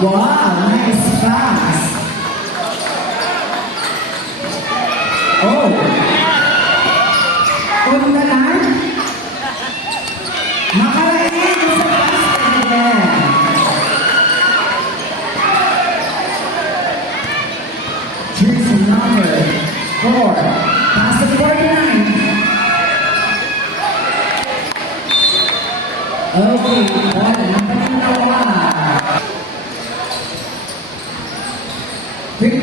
Wow, nice pass. Oh. Number four. To 49. Okay,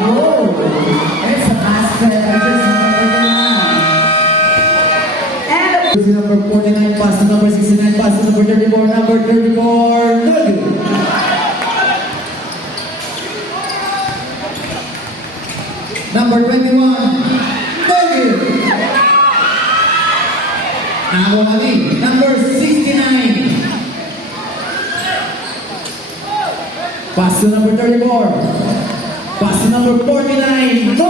Whoa! It's a basket. I just And Jersey number 49, pass number 69, pass number 34, number 34, Nugget. Number 21, Nugget. Nakakuha kami. Number 69. Pass number 34. Number 49.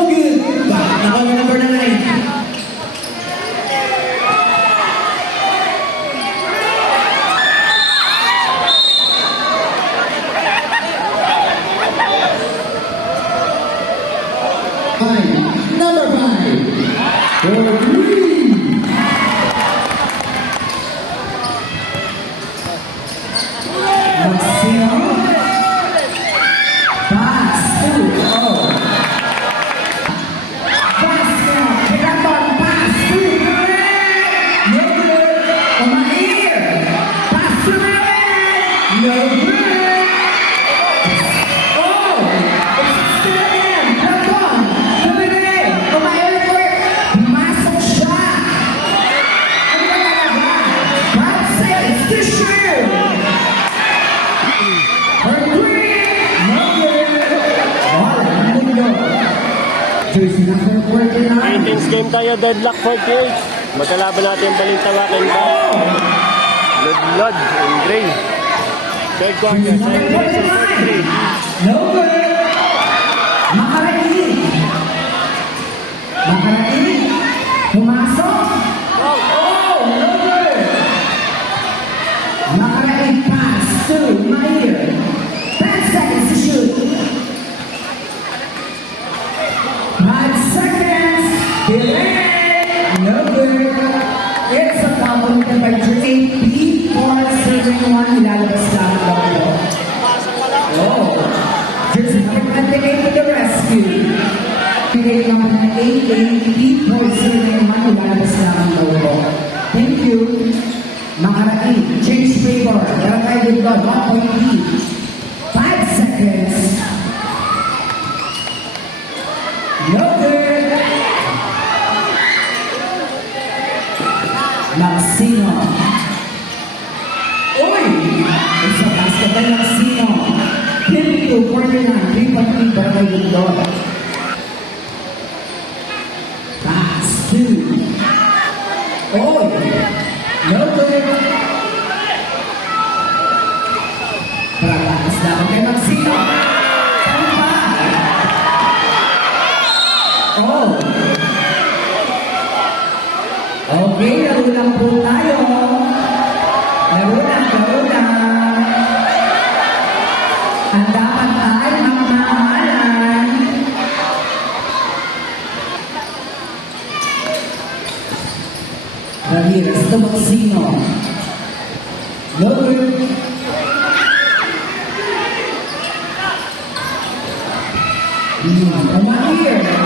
Tayo, deadlock 48. Magkalaban natin yung Balintawakin ba? Ludlod, and Gray. Third quarter, Jersey number 7 49. yung mga nilalabas lamang ba? Oh. Just have an to the rescue. Pinay mga na people sila na mga nilalabas lamang daw. Thank you. Mga rating, change paper, Rakay Lindor, 1.3. Uy! No good. Practice na kay Maximo. Tama. Oh! Okay, laro lang po tayo. Ramirez to Maximo. No good. Hmm,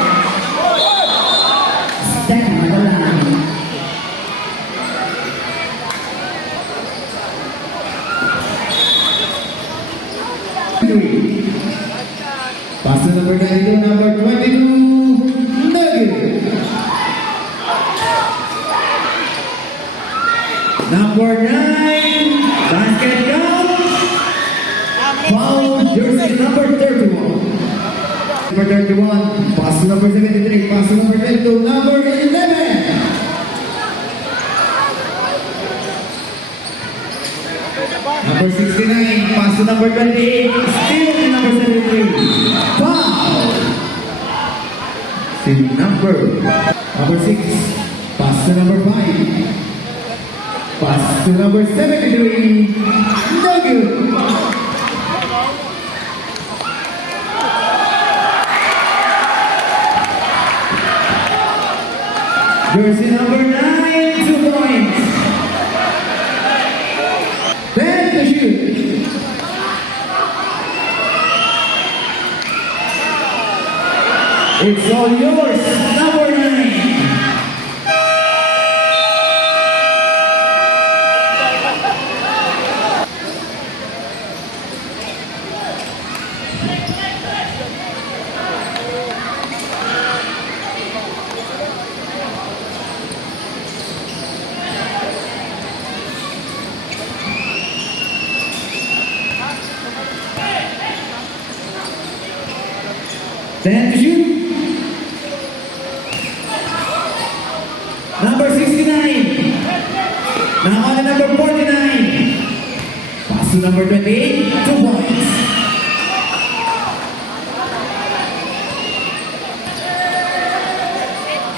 Number 31, pass number 73, pass number 22, number 11. Number 69, pass number 28, still number 73. Foul! Si number, number 6, pass number 5. Pass number 73, no good. Jersey number 9, two points. Then to shoot. It's all yours, To shoot. Number 69. Now number 49. Pass to number 28. Two points.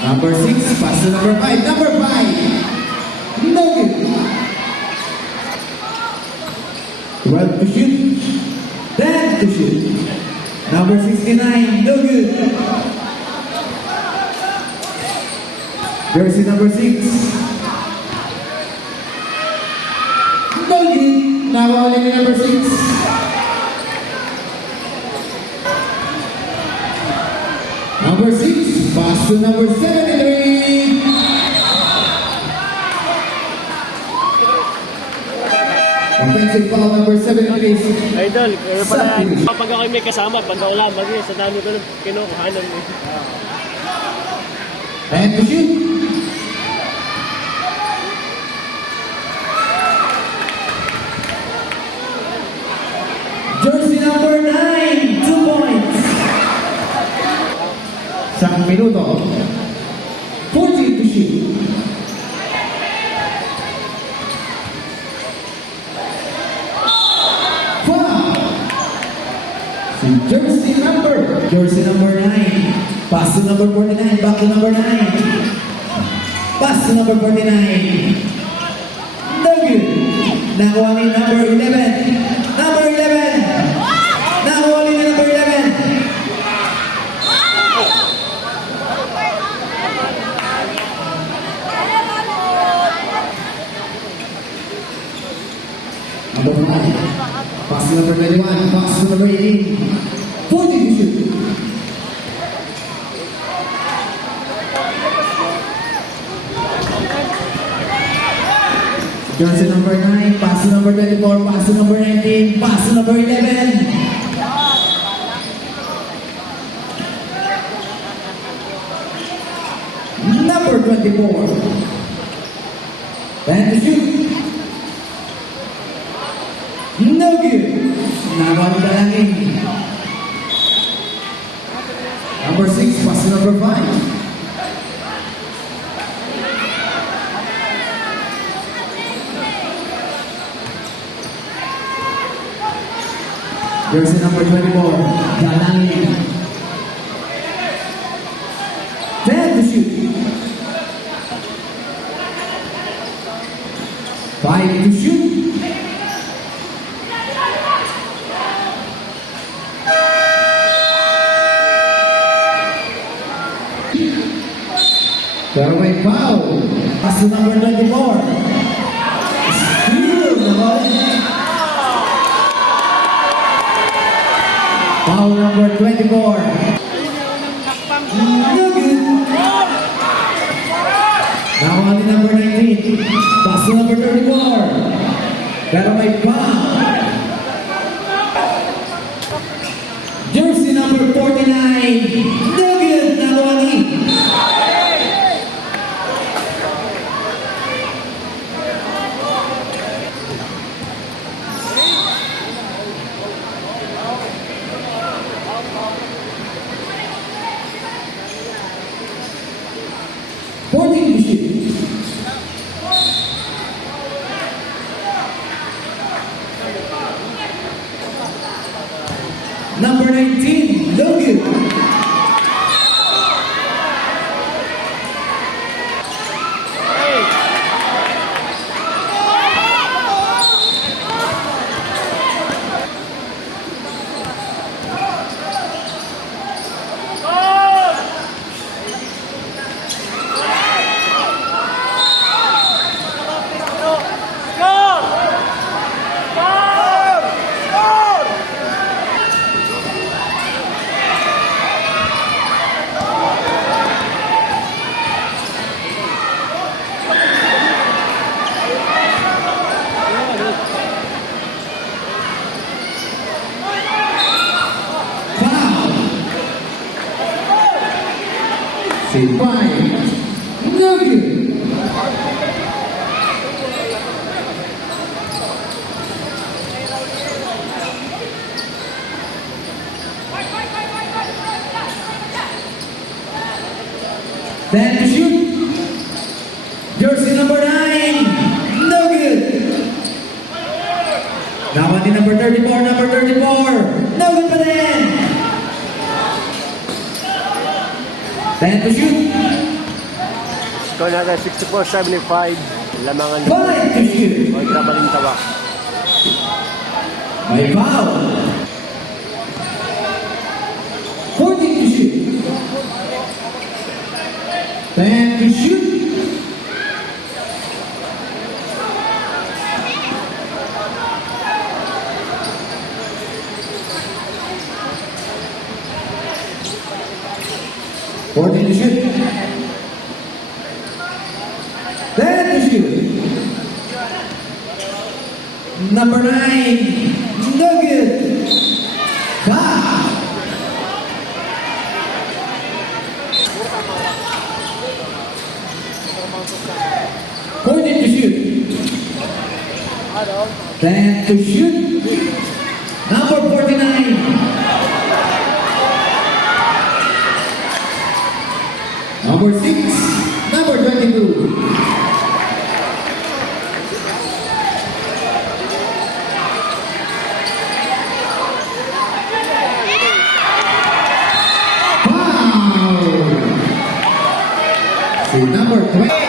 Number 6. Pass to number 5. Number 5. No good. 12 to shoot. 10 to shoot. Number 69, no good. Jersey number 6. No good. Now only number 6. Number 6, pass to number 73. Offensive foul number 73. Idol, kaya pala, kapag ako may kasama, bandaw lang, magi, sa dami ko nung kinukuhanan mo. And to shoot. Jersey number 9, two points. Isang minuto. Jersey number 9. Pass number 49. Back to number 9. Pass number 49. No good. Nakuha ni number 11. Number 11. Nakuha ni number 11. Number 1. Pass number 21. Pass number 18. 40 to shoot. Jersey number 9, pass number 24, pass number 19, pass number 11. Number 24. Then to shoot. No good. Nagawa ni Dalangin. Number 6, pass number 5. Jersey number 24, Dalangin. Number 19. Pass number 34. Pero may foul. Number 19, Logan. Then to shoot. Jersey number nine. No good. Naman din number 34, number 34. No good pa din. Then to shoot. Score natin 64-75. Lamangan ng Five to shoot. kontra Balintawa. May foul. And you shoot. What did shoot? Then you shoot. Number nine. To shoot. Number forty-nine. Number six, number twenty-two. Foul. See number 20.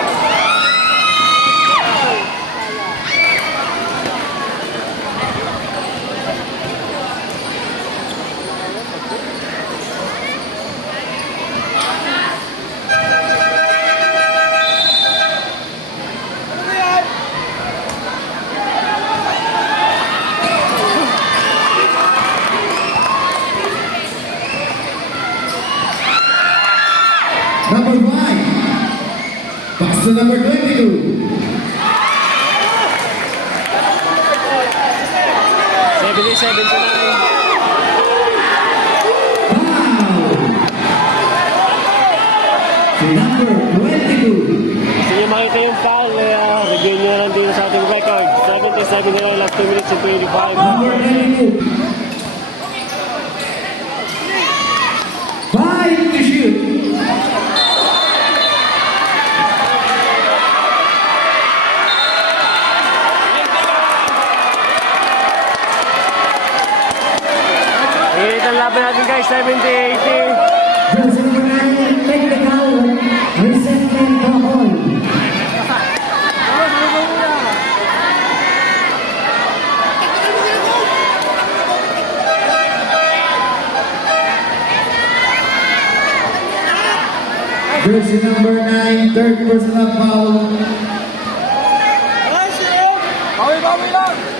Makita yung foul, ah, review nyo lang din sa ating record. 77 to 9, last 2 minutes and 25. Number 22. Five to shoot. Init ang laban natin guys, 70-80. Jersey number 9, third personal foul. Ten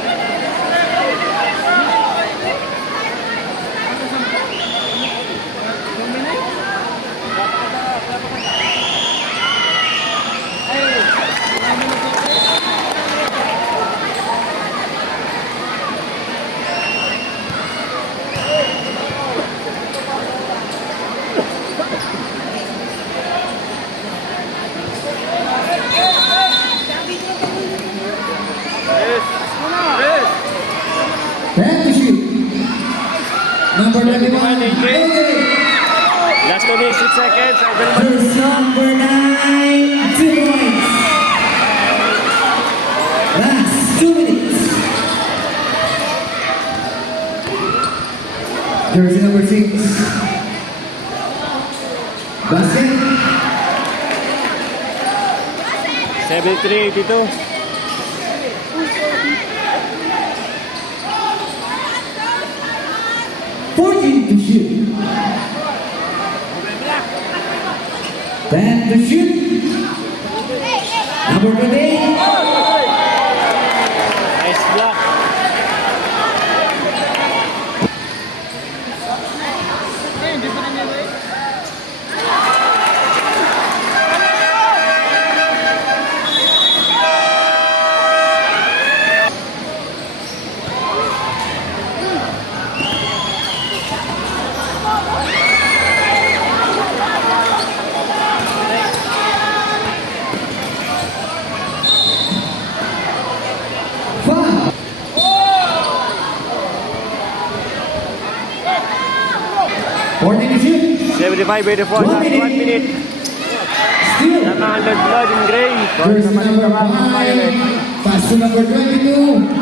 number 21, 18. Last 26 seconds. First number 9, 2 points. Last 2 minutes. Jersey number 6. Basket. 73, 82. Pójdź do siebie. Back to shoot. Number eight. 75-84. One Last minute. Naman Lord Blood in gray. Jersey number sa mga violet. 5. Pass number 22.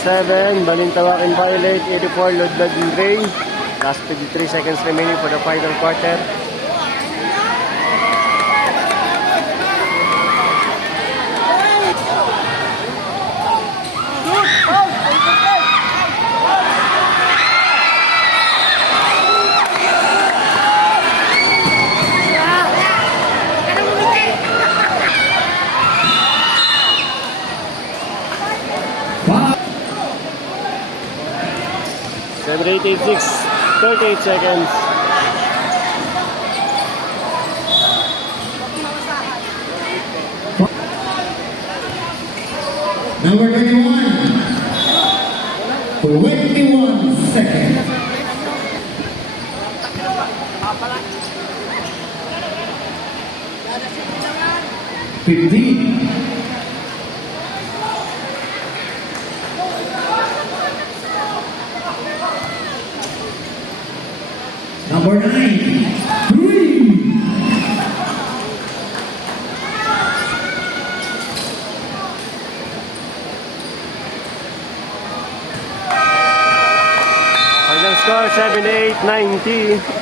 Seventy-seven, Balintawak in violet, 84, Lord Blood in gray. Last 53 seconds remaining for the final quarter. 78-86, 38 seconds. Number 21. 21 seconds. Fifteen. Number nine. Three. Final score 78-90.